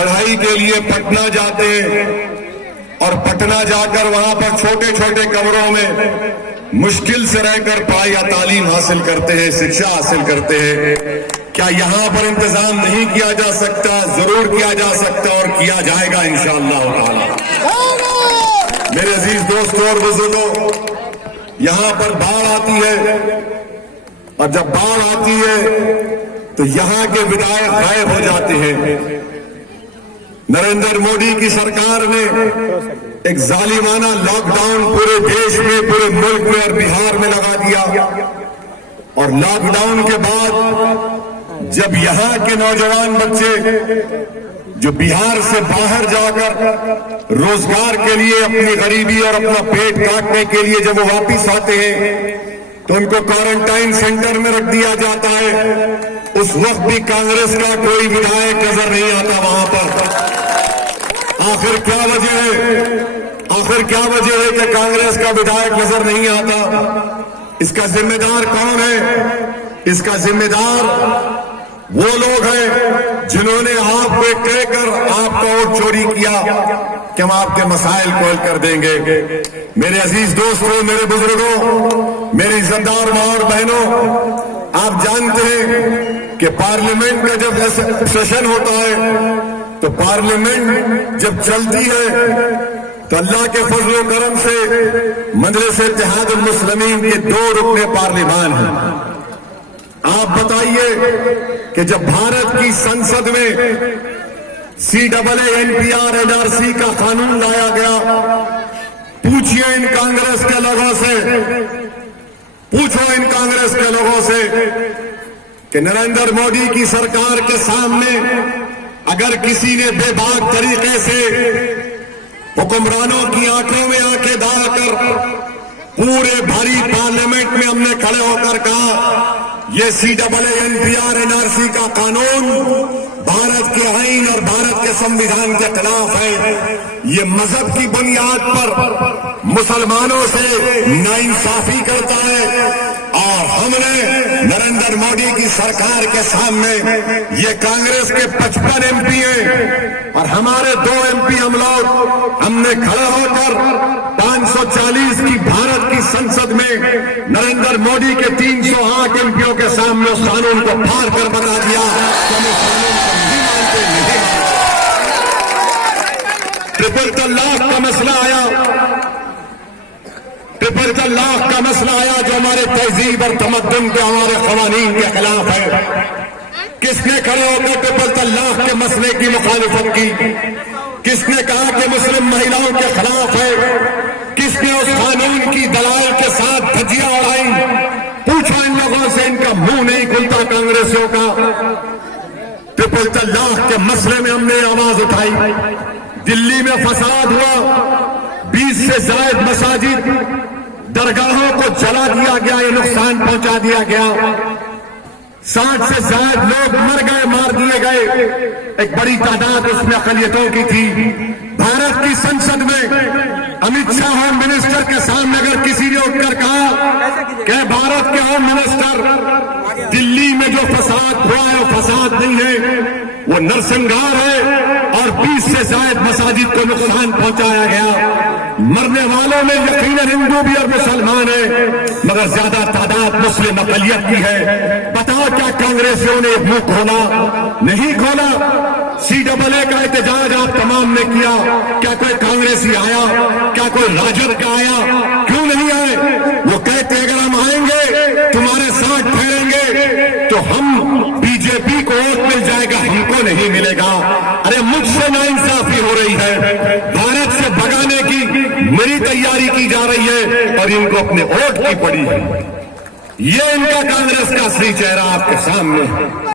पढ़ाई के लिए पटना जाते हैं और पटना जाकर वहां पर छोटे छोटे कमरों में मुश्किल से रहकर पढ़ाई या तालीम हासिल करते हैं, शिक्षा हासिल करते हैं। क्या यहां पर इंतजाम नहीं किया जा सकता? जरूर किया जा सकता और किया जाएगा इंशाअल्लाह ताला। मेरे अजीज दोस्तों और बुजुर्गों, यहां पर बाढ़ आती है और जब बाढ़ आती है तो यहां के विधायक गायब हो जाते हैं। नरेंद्र मोदी की सरकार ने एक जालिमाना लॉकडाउन पूरे देश में, पूरे मुल्क में और बिहार में लगा दिया और लॉकडाउन के बाद जब यहां के नौजवान बच्चे जो बिहार से बाहर जाकर रोजगार के लिए अपनी गरीबी और अपना पेट काटने के लिए जब वो वापिस आते हैं तो उनको क्वारंटाइन सेंटर में रख दिया जाता है। उस वक्त भी कांग्रेस का कोई विधायक नजर नहीं आता वहां पर। आखिर क्या वजह है? आखिर क्या वजह है कि कांग्रेस का विधायक नजर नहीं आता? इसका जिम्मेदार कौन है? इसका जिम्मेदार वो लोग हैं जिन्होंने आपको कहकर आपका वोट चोरी किया कि हम आपके मसाइल को हल कर देंगे। मेरे अजीज दोस्तों, मेरे बुजुर्गों, मेरी इज्जतदार माँ और बहनों, आप जानते हैं कि पार्लियामेंट का जब सेशन होता है तो पार्लियामेंट जब चलती है तो अल्लाह के फजल व करम से मजलिस इत्तेहादुल मुस्लिमीन के 2 रुकने पार्लियामान हैं। आप बताइए कि जब भारत की संसद में CAA NPR NRC का कानून लाया गया, पूछिए इन कांग्रेस के लोगों से, पूछो इन कांग्रेस के लोगों से कि नरेंद्र मोदी की सरकार के सामने अगर किसी ने बेबाक तरीके से हुक्मरानों की आंखों में आंखें डालकर पूरे भारी पार्लियामेंट में हमने खड़े होकर कहा ये CAA NPR NRC का कानून भारत के आईन और भारत के संविधान के खिलाफ है, ये मजहब की बुनियाद पर मुसलमानों से नाइंसाफी करता है और हमने नरेंद्र मोदी की सरकार के सामने ये कांग्रेस के 55 MP हैं और हमारे 2 MP हम लोग हमने खड़ा होकर 540 की भारत की संसद में नरेंद्र मोदी के 308 MPओं के सामने उस कानून को फाड़ कर बता दिया कि हम इस कानून को नहीं मानते, नहीं मानते। ट्रिपल तलाक का मसला आया, ट्रिपल तलाक का मसला आया जो हमारे तहजीब और तमद्दुन के, हमारे क़वानीन के खिलाफ है। किसने खड़े होकर ट्रिपल तलाक के मसले की मुखालिफत की? किसने कहा कि मुस्लिम महिलाओं के खिलाफ है? किसने उस कानून की दलाल के साथ धज्जियां उड़ाई? पूछो इन लोगों से, इनका मुंह नहीं खुलता कांग्रेसियों का। ट्रिपल तलाक के मसले में हमने आवाज उठाई। दिल्ली में फसाद हुआ, 20 से ज्यादा मसाजिद, दरगाहों को जला दिया गया, ये नुकसान पहुंचा दिया गया। 60 से ज्यादा लोग मर गए, मार दिए गए। एक बड़ी तादाद उसमें अक़लियतों की थी। भारत की संसद में अमित शाह होम मिनिस्टर के सामने अगर किसी ने उठकर कहा कि भारत के होम मिनिस्टर, दिल्ली में जो फसाद हुआ है वो फसाद नहीं है, वो नरसंहार है और 20 से ज्यादा मसाजिद को नुकसान पहुंचाया गया। मरने वालों में यकीनन हिंदू भी और मुसलमान है, मगर ज्यादा तादाद मुस्लिम अक़लियत की है। बताओ क्या कांग्रेसियों ने मुंह खोला? नहीं खोला। CAA का एहतजाज आप तमाम ने किया, क्या कोई कांग्रेसी आया? क्या कोई राजद का आया? क्यों नहीं आए? वो कहते अगर हम आएंगे तुम्हारे साथ ठहरेंगे तो हम BJP को वोट मिल जाएगा, हमको नहीं मिलेगा। अरे मुझसे नाइंसाफी हो रही है, भारत से भगाने की मेरी तैयारी की जा रही है और इनको अपने वोट की पड़ी है। ये इनका कांग्रेस का असली चेहरा आपके सामने है।